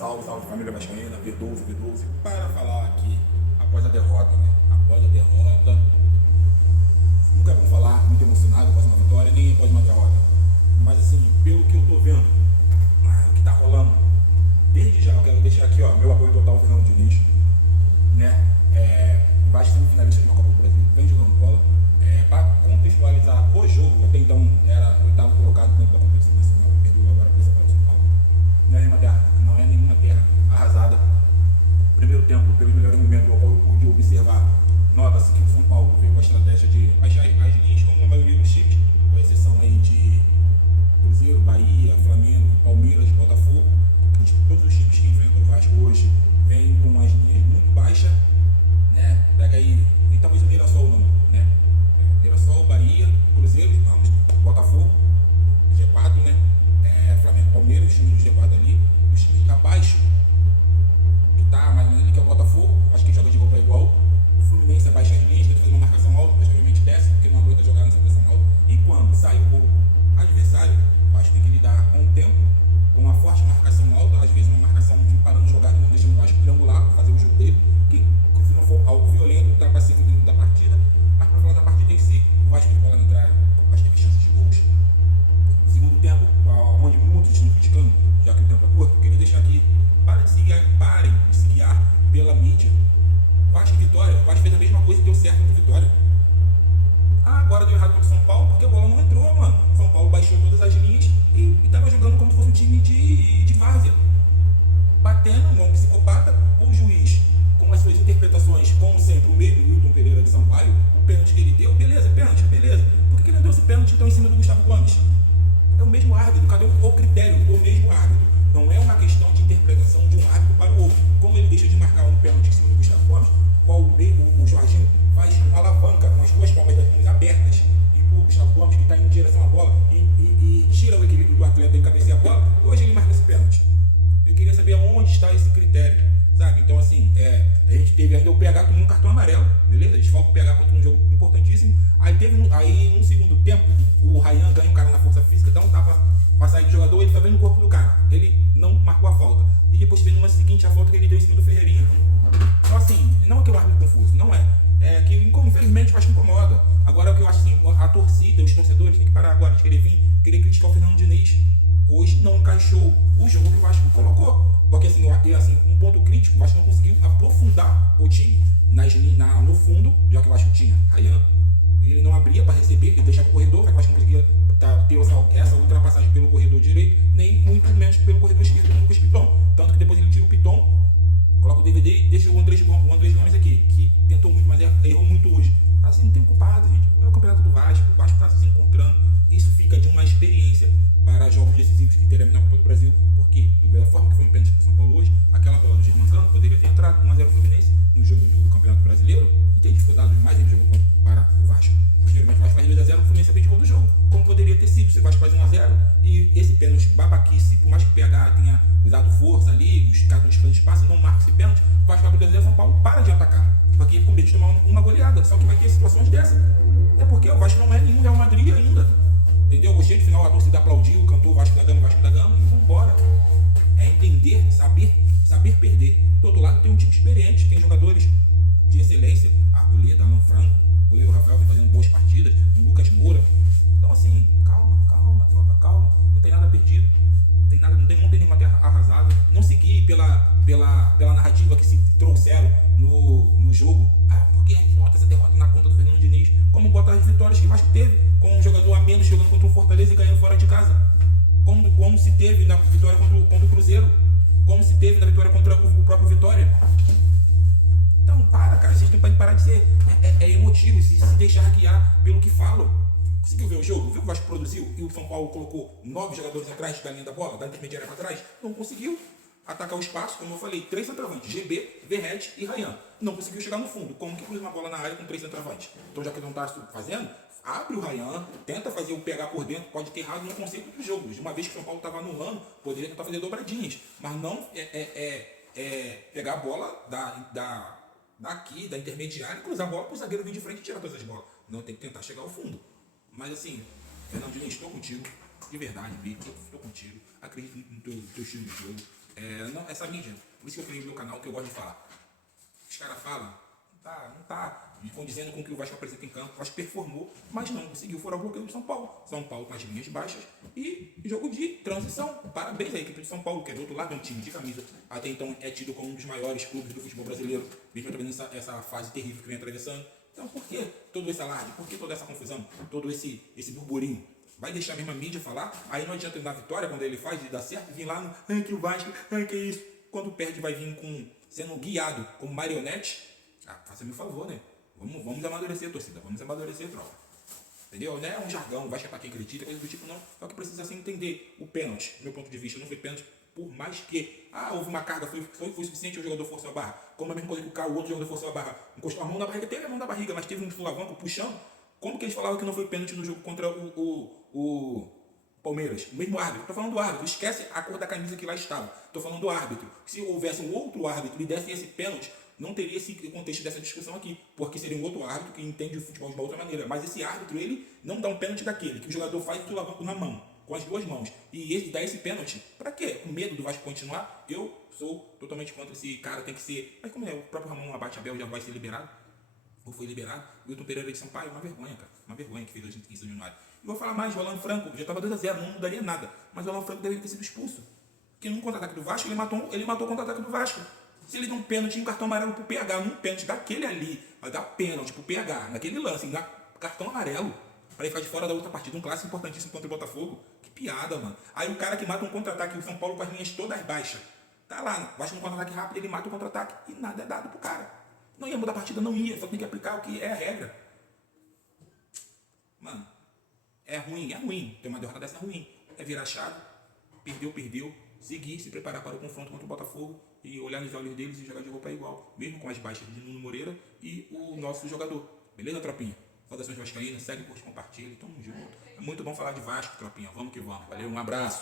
Salve, salve família vascaína, V12, para falar aqui após a derrota, né? Após a derrota, nunca é bom falar muito emocionado após uma vitória, nem após uma derrota. Mas assim, pelo que eu tô vendo, o que tá rolando, desde já eu quero deixar aqui, ó, meu apoio total ao Fernando Diniz, né? Vasco semifinalista de uma Copa do Brasil, vem jogando bola. Para contextualizar o jogo, até então era o oitavo colocado dentro da competição nacional, perdeu agora para o São Paulo. Não é nenhuma terra arrasada. Primeiro tempo, pelo melhor momento, ao qual eu pude observar, nota-se que o São Paulo veio com a estratégia de baixar as linhas, como a maioria dos times, com exceção aí de Cruzeiro, Bahia, Flamengo, Palmeiras, Botafogo. Todos os times que enfrentam o Vasco hoje vêm com as linhas muito baixas, né? Pega aí, e talvez o Mirassol não, né? Mirassol, Bahia, Cruzeiro, vamos, Botafogo, G4, né? Flamengo, Palmeiras, os times do G4 ali, os times abaixo, que tá mais ou menos ali, que é o Botafogo, acho que joga de igual para igual. O Fluminense abaixa as linhas, tenta fazer uma marcação alta, mas obviamente desce, porque não aguenta jogar nessa pressão alta. E quando sai o adversário, acho que tem que lidar com o tempo, com uma forte marcação alta, às vezes uma marcação de parando jogada, não deixando o Vasco triangular, fazer o jogo dele, que se não for algo violento, tá passivo dentro da partida. Mas para falar da partida em si, o Vasco de bola na trave, o Vasco teve chances de gols. Segundo tempo, onde muitos estão criticando, já que o tempo é curto, eu queria deixar aqui, parem de se guiar pela mídia. Vasco e Vitória, o Vasco fez a mesma coisa e deu certo contra o Vitória. Agora deu errado contra o São Paulo, porque a bola não entrou, mano. São Paulo baixou todas as linhas e tava jogando como se fosse um time de várzea. Batendo, igual um psicopata, o juiz, com as suas interpretações, como sempre, o mesmo Wilton Pereira de Sampaio, o pênalti que ele deu, beleza, pênalti, beleza. Por que ele não deu esse pênalti então em cima do Gustavo Gomes? É o mesmo árbitro, cadê o critério do mesmo árbitro? Não é uma questão de interpretação de um árbitro para o outro. Como ele deixa de marcar um pênalti em cima do Gustavo Gomes, qual o Jorginho faz uma alavanca com as duas palmas das mãos abertas e o Gustavo Gomes, que está indo em direção à bola e tira o equilíbrio do atleta e cabeceia a bola, hoje ele marca esse pênalti. Eu queria saber onde está esse critério, sabe? Então assim, a gente teve ainda o PH tomando um cartão amarelo, beleza? Desfalca o PH contra um jogo importantíssimo. Aí no segundo tempo, o Ryan ganha um cara na força física, dá um tapa pra sair do jogador, ele tá vendo o corpo do cara. Ele não marcou a falta. E depois vem no lance seguinte a falta que ele deu em cima do Ferreirinha. Então assim, não é que o árbitro confuso, não é. É que infelizmente eu acho que incomoda. Agora o que eu acho assim, a torcida, os torcedores tem que parar agora de querer criticar o Fernando Diniz. Hoje não encaixou o jogo que o Vasco colocou. Porque assim, um ponto crítico, o Vasco não conseguiu aprofundar o time. No fundo, já que o Vasco tinha Ryan, ele não abria para receber, ele deixava o corredor, o Vasco não conseguia ter essa ultrapassagem pelo corredor direito, nem muito menos pelo corredor esquerdo com o Piton. Tanto que depois ele tira o Piton, coloca o DVD e deixa o Andrés Gomes aqui, que tentou muito, mas errou muito hoje. Assim, não tem culpado, gente. É o campeonato do Vasco está se encontrando. Isso fica de uma experiência para jogos decisivos que teremos na Copa do Brasil, porque, da forma que foi o pênalti para o São Paulo hoje, aquela bola do Germancano poderia ter entrado 1-0 Fluminense no jogo do Campeonato Brasileiro e ter disputado mais em jogo para o Vasco. Posteriormente, o Vasco faz 2-0, o Fluminense abdicou do jogo, como poderia ter sido se o Vasco faz 1-0 e esse pênalti babaquice, por mais que o PH tenha usado força ali, os caras no espaço, não marca esse pênalti, o Vasco vai 2-0, o São Paulo para de atacar, porque com medo de tomar uma goleada, só que vai ter situações dessa. É porque o Vasco não é nenhum Real Madrid ainda. Entendeu? Gostei do final, a torcida aplaudiu, cantou Vasco da Gama e vambora. É entender, saber perder. Do outro lado tem um time experiente, tem jogadores de excelência, Arboleda, Alan Franco, o goleiro Rafael vem fazendo boas partidas, o Lucas Moura. Então assim, calma, tropa, calma. Não tem nada perdido, não tem nenhuma terra arrasada. Não seguir pela narrativa que se trouxeram no jogo. Porque bota essa derrota na conta do Fernando Diniz, como bota as vitórias que mais teve, com um jogador a menos jogando contra o Fortaleza e ganhando fora de casa. Como se teve na vitória contra o Cruzeiro, como se teve na vitória contra o próprio Vitória. Então, cara, vocês têm que parar de ser emotivos, se deixar guiar pelo que falam. Conseguiu ver o jogo? Viu que o Vasco produziu e o São Paulo colocou 9 jogadores atrás da linha da bola, da intermediária para trás? Não conseguiu atacar o espaço, como eu falei, 3 centroavantes, GB, Verrete e Ryan. Não conseguiu chegar no fundo. Como que cruza uma bola na área com 3 centroavantes? Então, já que não está fazendo, abre o Ryan, tenta fazer o pegar por dentro, pode ter errado no conceito do jogo. De uma vez que o São Paulo estava anulando, poderia tentar fazer dobradinhas, mas não pegar a bola daqui, da intermediária, e cruzar a bola para o zagueiro vir de frente e tirar todas as bolas. Não, tem que tentar chegar ao fundo. Mas assim, Fernando Diniz, estou contigo, de verdade, Vitor, estou contigo, acredito no teu estilo de jogo. Não, essa mídia, por isso que eu criei o meu canal, que eu gosto de falar. Os caras falam, não tá condizendo com o que o Vasco apresenta em campo. O Vasco performou, mas não conseguiu furar o bloqueio do São Paulo. São Paulo com as linhas baixas e jogo de transição. Parabéns à equipe de São Paulo, que é do outro lado, é um time de camisa. Até então é tido como um dos maiores clubes do futebol brasileiro, mesmo atravessando essa fase terrível que vem atravessando. Então por que todo esse alarde? Por que toda essa confusão? Todo esse burburinho? Vai deixar a mesma mídia falar? Aí não adianta ele dar vitória quando ele faz e dá certo, vir lá no que o Vasco, que isso. Quando perde vai vir sendo guiado como marionete. Faça-me um favor, né? Vamos amadurecer, torcida. Vamos amadurecer, tropa. Entendeu? Não é um jargão, vai pra quem acredita, coisa do tipo, não. É o que precisa assim entender. O pênalti, do meu ponto de vista, não foi pênalti, por mais que houve uma carga, foi suficiente o jogador forçou a barra. Como a mesma coisa que o outro jogador forçou a barra. Encostou a mão na barriga, teve a mão na barriga, mas teve um sulavanco puxando. Como que eles falavam que não foi pênalti no jogo contra o Palmeiras? O mesmo árbitro. Tô falando do árbitro. Esquece a cor da camisa que lá estava. Tô falando do árbitro. Se houvesse um outro árbitro e desse esse pênalti, não teria esse contexto dessa discussão aqui, porque seria um outro árbitro que entende o futebol de uma outra maneira. Mas esse árbitro, ele não dá um pênalti daquele, que o jogador faz o sulavanco na mão, com as duas mãos. E ele dá esse pênalti, pra quê? Com medo do Vasco continuar? Eu sou totalmente contra esse cara, tem que ser... Mas como é, o próprio Ramon Abate Abel já vai ser liberado, ou foi liberado, o Wilton Pereira de Sampaio, uma vergonha, cara. Uma vergonha que fez a gente em São Januário. E vou falar mais, o Alan Franco, já estava 2-0, não mudaria nada. Mas o Alan Franco deveria ter sido expulso. Porque no contra-ataque do Vasco, ele matou o contra-ataque do Vasco. Se ele dá um pênalti e um cartão amarelo pro PH, num pênalti daquele ali, vai dar pênalti pro PH, naquele lance, dá cartão amarelo, pra ele ficar de fora da outra partida, um clássico importantíssimo contra o Botafogo. Que piada, mano. Aí o cara que mata um contra-ataque, o São Paulo com as linhas todas baixas, tá lá, Vasco no contra-ataque rápido, ele mata o contra-ataque e nada é dado pro cara. Não ia mudar a partida, não ia, só tem que aplicar o que é a regra. Mano, é ruim. Ter uma derrota dessa é ruim. É virar chave, perdeu, seguir, se preparar para o confronto contra o Botafogo e olhar nos olhos deles e jogar de roupa igual, mesmo com as baixas de Nuno Moreira e o nosso jogador. Beleza, tropinha? Saudações vascaínas, segue, curte, compartilha, tamo junto. É muito bom falar de Vasco, tropinha. Vamos que vamos. Valeu, um abraço.